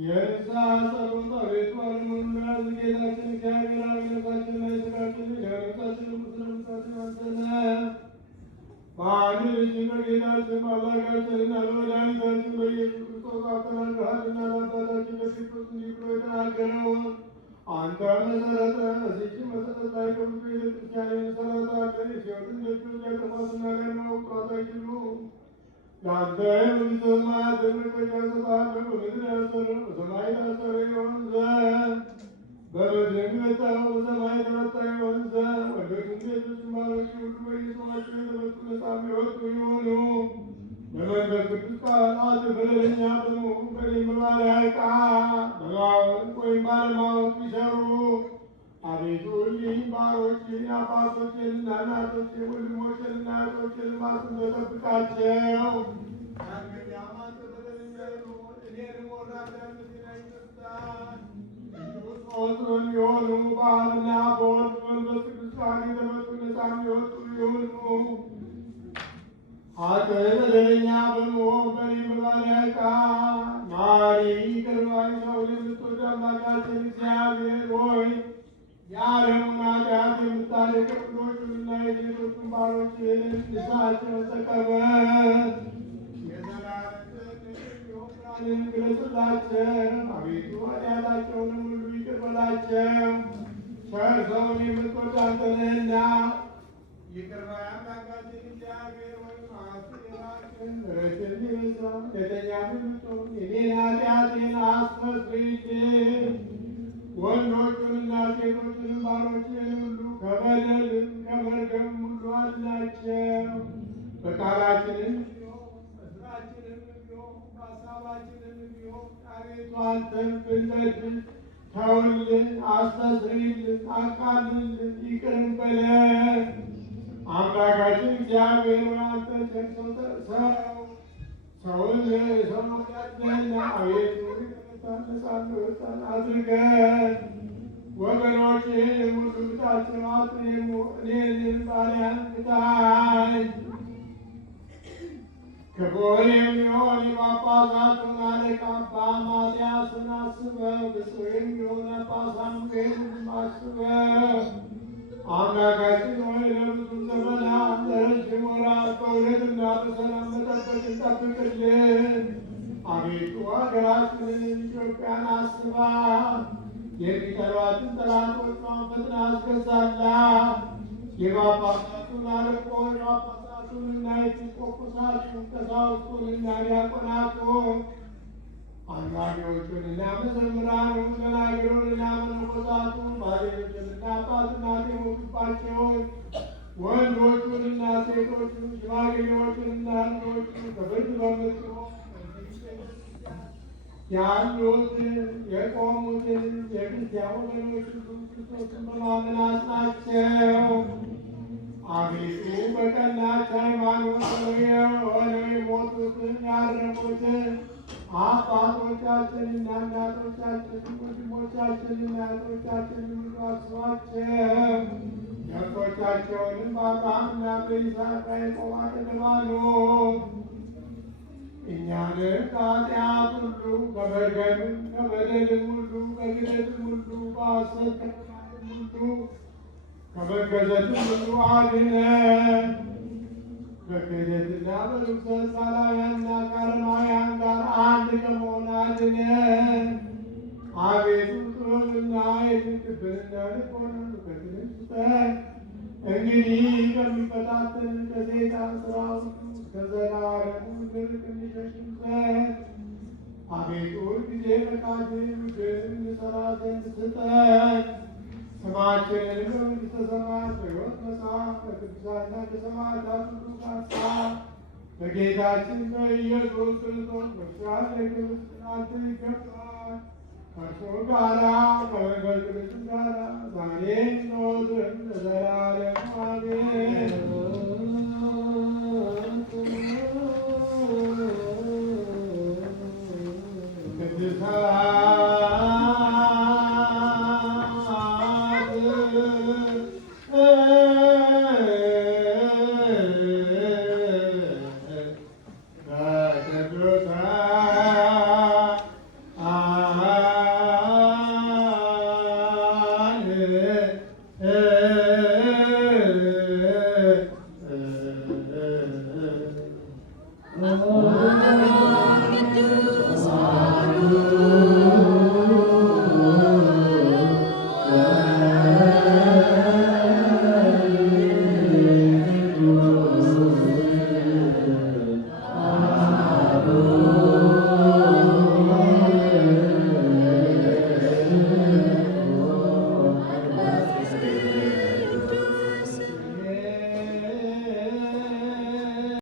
የንስሐ ጸሎት አቤቱ አለመኖር ጌታችን እግዚአብሔር አምላካችን ላይ ስጋችን የነፍሳችን ሙስልምታችን አንተነ በአንድ ልጅ በጌታችን በአምላካችንና በመድኃኒታችን በኢየሱስ ክርስቶስ አስተናግረሃልና ለአባታችን በፊቶስ እንዲህ ብሎ የተናገረውን አንተ መሰረተ በዚች መሰረት ላይ ከብዙ ቤተክርስቲያን የመሰረታለ ሲወትን ደጆች ያጠፋትና ሊያናውጧት አይችሉም። ለአንተ መንግሥተ ሰማያት በመክፈቻ እሰጥሃለሁ። በምድር ያሰረ በሰማይ የታሰረ ይሆን ዘንድ በምድርም የመታው በሰማይ የተፈታ ይሆን ዘንድ ወንዶችም ሴቶችም ባሮች ሁሉ በየስማቸው የተፈቱ ነፃ የሚወጡ ይሆኑ። በመንፈስ ቅዱስ ቃል አትበል በደለኛ በመሆን በእኔም በባሪያ ዕቃ በማወቅ ወይም ባለማወቅ ቢሰሩ አቤቱ እሊህን ባሮችህን አባቶችንና እናቶችን ወንድሞችንና እህቶችን ማስንዘህ ጠብቃቸው። ዳግመኛም አንተ በደለኛ የሆን እኔንም ወራዳ ምስኪን አይገዛኝ ቅዱስ ሦስት በሚሆኑ በአብና በወልድ በመንፈስ ቅዱስ ቃል የተመጡ ነፃ የሚወጡ ይሁኑ። ኃጥእ በደለኛ በመሆን በእኔም በባሪያ ዕቃ መሐሪ ይቅር ባይ ሰውን የምትወድ አምላካችን እግዚአብሔር ሆይ የዓለሙን ኃጢአት የምታርቅ የወንዶቹንና የሴቶቹን ባሮችህን ንስሐቸውን ተቀበል። የዘላለምን ግለጽላቸው። አቤቱ ኃጢአታቸውንም ሁሉ ይቅር በላቸው። ቸር ሰውን የምትወድ አንተ ነህና ይቅር ባይ አምላካችን እግዚአብሔር ሆይ ማስራችን ምሕረትን ይብዛ ደተኛ ብትሆን የኔን ኃጢአቴን አስተስርይልኝ። ወንዶቹንና ሴቶችን ባሮችን ሁሉ ከበደልም ከመርገም ሁሉ አድናቸው። በቃላችንም ቢሆን በሥራችንም ቢሆን በሐሳባችንም ቢሆን አቤቱ አንተን ብንበድል ተውልን፣ አስተስርይልን፣ አቃልልን፣ ይቅር በለን። አምላካችን እግዚአብሔር አንተ ሰውን ሰው ያድነህና አቤቱ ነፃነትን አድርገን ወገኖችህን ሁሉ ብታቸው እኔንም ባሪያን ፍታኝ። ክቡር የሚሆን የጳጳሳቱን አለቃ አባ ማትያስን አስበው። ብፁዕ የሚሆን አባ ሳሙኤልን አስበው። አምላካችን ሆይ ለብዙ ዘመናት ለረጅም ወራት በእውነትና በሰላም መጠበቅን ጠብቅልን። አቤቱ ሀገራችንን ኢትዮጵያን አስባት። የሚጠሏትን ጠላቶቿን ፈጥና አስገዛላት። የጳጳሳቱን አለቆች ጳጳሳቱንና ኤጲስቆጶሳቱን ቀሳውስቱንና ዲያቆናቱን አንባቢዎቹንና መዘምራኑን ደናግሉንና መነኮሳቱን ባልቴቶችንና አባትና የሞቱባቸውን ወንዶቹንና ሴቶቹን ሽማግሌዎቹንና ልጆቹን ከፍርድ በምትኖ ያሉትን የቆሙትን የክርስቲያን ወገኖች ክርስቶስን በማመን አጽናቸው። አቤቱ በቀናች ሃይማኖት ሆነው የሞቱትን ያረፉትን አባቶቻችንና እናቶቻችን ወንድሞቻችንና እህቶቻችንን ሁሉ አስባቸው። ነፍሶቻቸውንም በአብርሃምና በይስሐቅ በያዕቆብ አጠገብ አኑር። እኛንም ከኃጢአት ሁሉ ከመርገምም ከበደልም ሁሉ ከክህደትም ሁሉ በሐሰት ሁሉ ከመገዘትም ሁሉ አድነን። በክህደትና በርኩሰት ከአላውያንና ከአረማውያን ጋር አንድ ከመሆን አድነን። አቤቱ ጥበብና የትንቅብርና ልቦናን እውቀትንም ስጠን። እንግዲህ ከሚፈታተን ከሰይጣን ሥራ ሁሉ ከዘላለሙ ድርቅ እንሸሽም ዘንድ አቤቱ ሁልጊዜ ፈቃድህን ምክርህን እንሠራ ዘንድ ስጠን። ስማችንን በመንግሥተ ሰማያት በሕይወት መጽሐፍ በቅዱሳንና በሰማዕታት ሁሉ ጻፍ። በጌታችን በኢየሱስ ክርስቶስ በሥርዓት ለክብር ጽናት ይገባል። ከእርሱ ጋራ ከመንፈስ ቅዱስ ጋራ ዛሬም ዘወትርም ለዘላለሙ አሜን። Oh